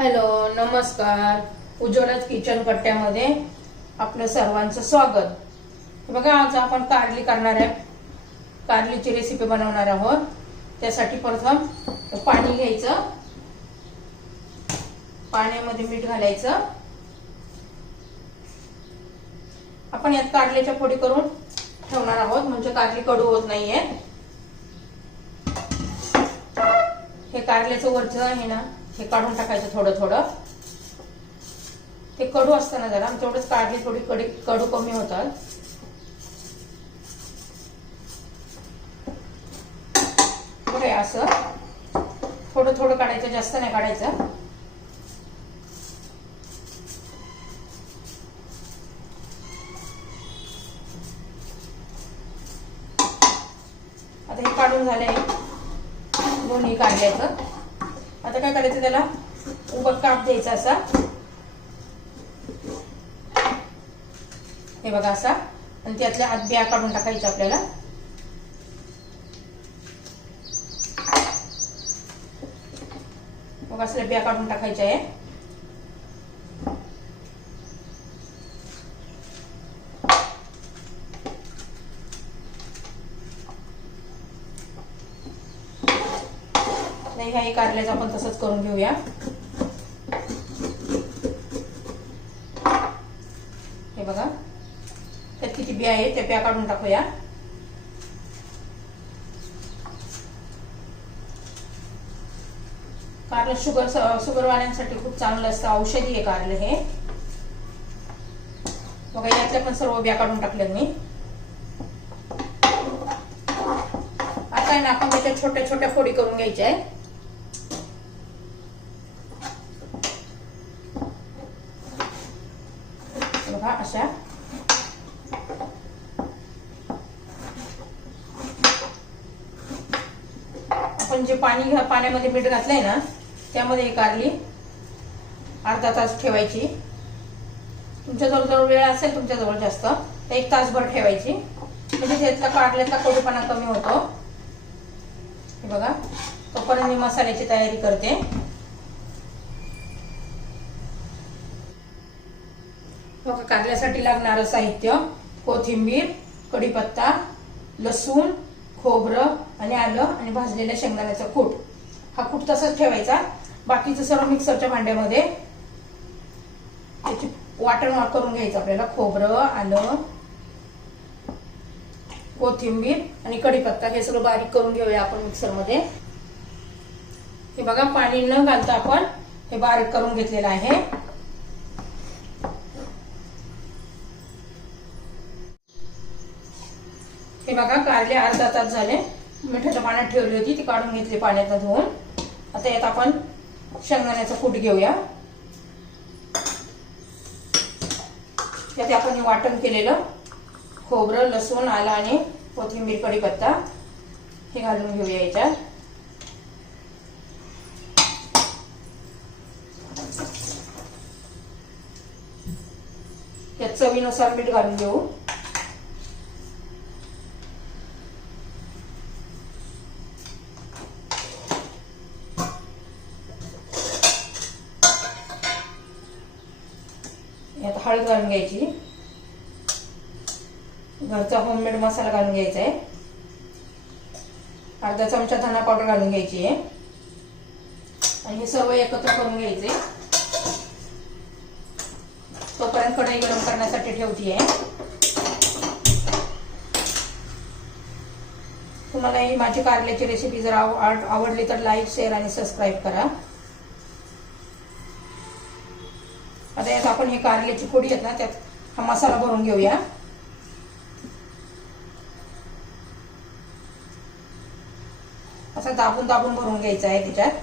Hello नमस्कार. उज्ज्वलाच kitchen कट्ट्यामध्ये आपलं सर्वांचं स्वागत. बघा आज आपण कारली करणार आहे. कारलीची रेसिपी बनवणार आहोत. त्यासाठी प्रथम पाणी घ्यायचं. पाण्यामध्ये मीठ घालायचं. आपण यात कारल्याच्या फोडी करून ठेवणार आहोत म्हणजे कारली कडू होत नाहीये. हे कारल्याचं वरचं आहे ना हे काढून टाकायचं थोडं थोडं. ते कडू असतं ना जरा तेवढंच काढली थोडी कडी कडू कमी होतात. बघा असं. थोडं थोडं काढायचं जास्त नाही काढायचं. आता हे काढून झाले दोन्ही काढल्याचं. आता काय करायचं त्याला? उभं काप द्यायचा असा. हे बघा असा. आणि त्यातल्या आत बिया काढून टाकायचं आपल्याला. मग असल्या बिया काढून टाकायच्या आहे. ह्या ह्याही कारल्याचं आपण तसंच करून घेऊया. हे बघा. त्यात किती बिया आहे त्या बिया काढून टाकूया. कारलं शुगर शुगरवाल्यांसाठी खूप चांगलं असतं. औषधी आहे कारलं हे. बघा यातल्या पण सर्व बिया काढून टाकल्या मी. आता आहे ना आपण त्याच्या छोट्या छोट्या फोडी करून घ्यायच्या आहे बघा अशा आपण जे पाणी पाण्यामध्ये मीठ घातलंय ना त्यामध्ये एक कारली अर्धा तास ठेवायची. तुमच्याजवळ जवळ वेळ असेल तुमच्याजवळ जास्त तर एक तासभर ठेवायची. म्हणजे त्यातला कारल्यातला कडूपणा कमी होतो. हे बघा तोपर्यंत मी मसाल्याची तयारी करते. बघा कारल्यासाठी लागणारं साहित्य कोथिंबीर कढीपत्ता लसूण खोबरं आणि आलं आणि भाजलेल्या शेंगदाण्याचा कूट. हा कूट तसाच ठेवायचा. बाकीचं सर्व मिक्सरच्या भांड्यामध्ये त्याची वाटण करून घ्यायचं आपल्याला. खोबरं आलं कोथिंबीर आणि कढीपत्ता. हे सगळं बारीक करून घेऊया आपण मिक्सरमध्ये. हे बघा पाणी न घालता आपण हे बारीक करून घेतलेलं आहे. हे अर्धा तास झाले. मिठाच्या पाण्यात ठेवली होती ती काढून घेतली पाण्यात धुवून. आता यात आपण शेंगदाण्याचं कूट घेऊया. त्यात आपण हे वाटण केलेलं खोबरं लसूण आला आणि कोथिंबीर कढीपत्ता हे घालून घेऊया याच्यात. यात चवीनुसार मीठ घालून घेऊ यात हळद घालून घ्यायची. घरचा होममेड मसाला घालून घ्यायचा आहे. अर्धा चमचा धना पावडर घालून घ्यायची आहे. आणि हे सर्व एकत्र करून घ्यायचे. तोपर्यंत कढई गरम करण्यासाठी ठेवती आहे. तुम्हाला ही माझी कारल्याची रेसिपी जर आवडली तर लाईक शेअर आणि सबस्क्राईब करा. आता यात आपण हे कारल्याची फोडी आहेत ना त्यात हा मसाला भरून घेऊया. असा दाबून दाबून भरून घ्यायचा आहे त्याच्यात.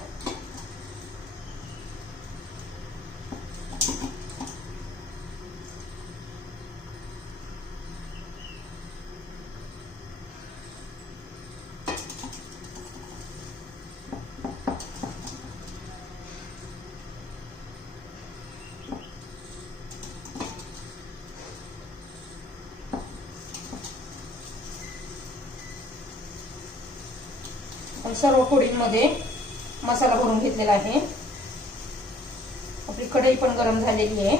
सर्व फोडींमध्ये मसाला भरून घेतलेला आहे. आपली कढई पण गरम झालेली आहे.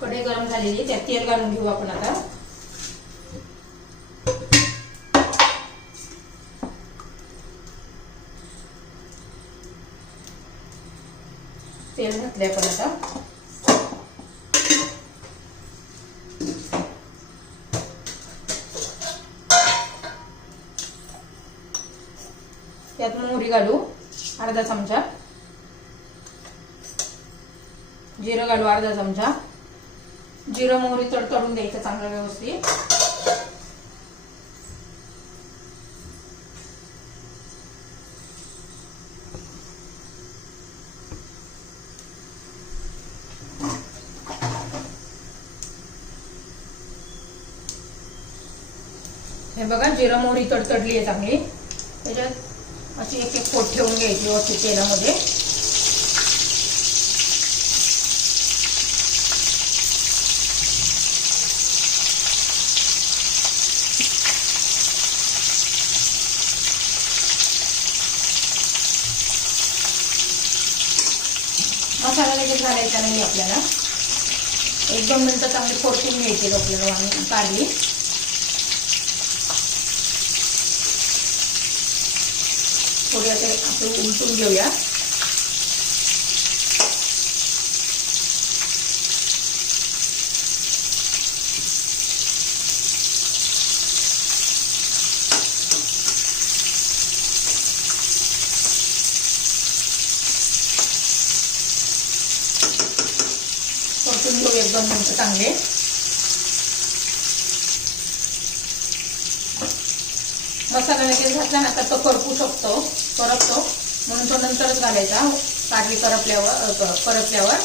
कढई गरम झालेली आहे. त्यात तेल घालून घेऊ आपण आता. तेल आपण आता. त्यात मोहरी घालू अर्धा चमचा. जिरं घालू अर्धा चमचा. जिरं मोहरी तडतडून द्यायचं चांगलं व्यवस्थित. हे बघा जिरा मोहरी तडतडली आहे चांगली. त्याच्यात अशी एक एक पोट ठेवून घ्यायची वरती तेलामध्ये. मसाला लगेच घालायचा नाही आपल्याला. एक दोन मिनटं चांगली परतून घ्यायची आपल्याला वांगी कारली. थोडी असे आपण उलटून घेऊया. परतून घेऊ एक दोन मिनिटं चांगले. मसाला लगेच घातला ना तर तो करपू शकतो करपतो. म्हणून तो नंतरच घालायचा. कारली करपल्यावर अ, करपल्यावर.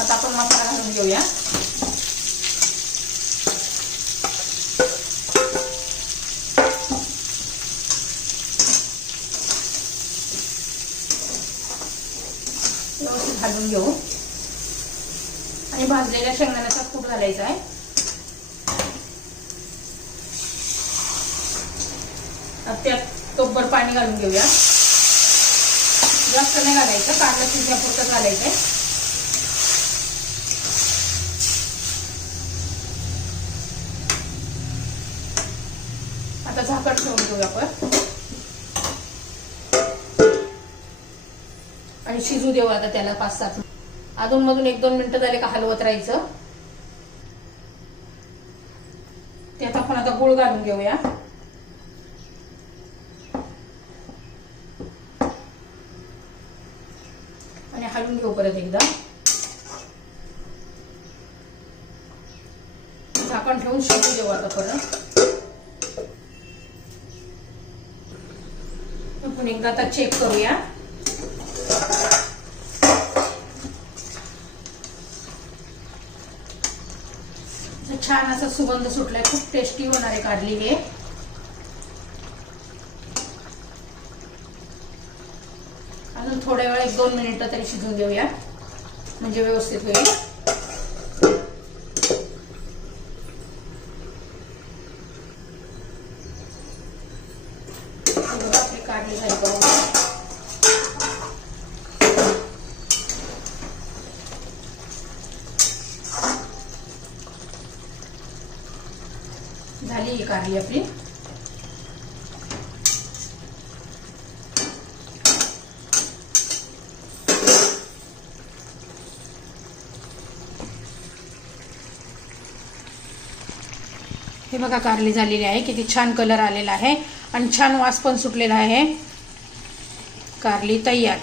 आता आपण मसाला घालून घेऊया. भाजून घालून घेऊ. आणि भाजलेल्या शेंगदाण्याचा कूट घालायचा आहे. त्यात तोब्बर पाणी घालून घेऊया. जास्त नाही घालायचं कांदा शिजण्यापुरतं घालायचं आहे शिजू देऊ आता त्याला पाच सात अधून मधून एक दोन मिनिटं झाले का हलवत राहायचं. त्यात आपण आता गुळ घालून घेऊया. आणि हलवून घेऊ परत एकदा. झाकण ठेवून शिजू देऊ आता परत. आपण एकदा आता चेक करूया. असा सुगंध सुटलाय. खूप टेस्टी होणार आहे कारली हे. अजून थोड्या वेळ एक दोन मिनिटं तरी शिजून घेऊया. म्हणजे व्यवस्थित होईल. काढली कारली झाली झाली ही कारली हे बघा, कारली झालेली आहे. किती छान कलर आलेला आहे. आणि छान वास पण सुटलेला आहे. कारली तयार.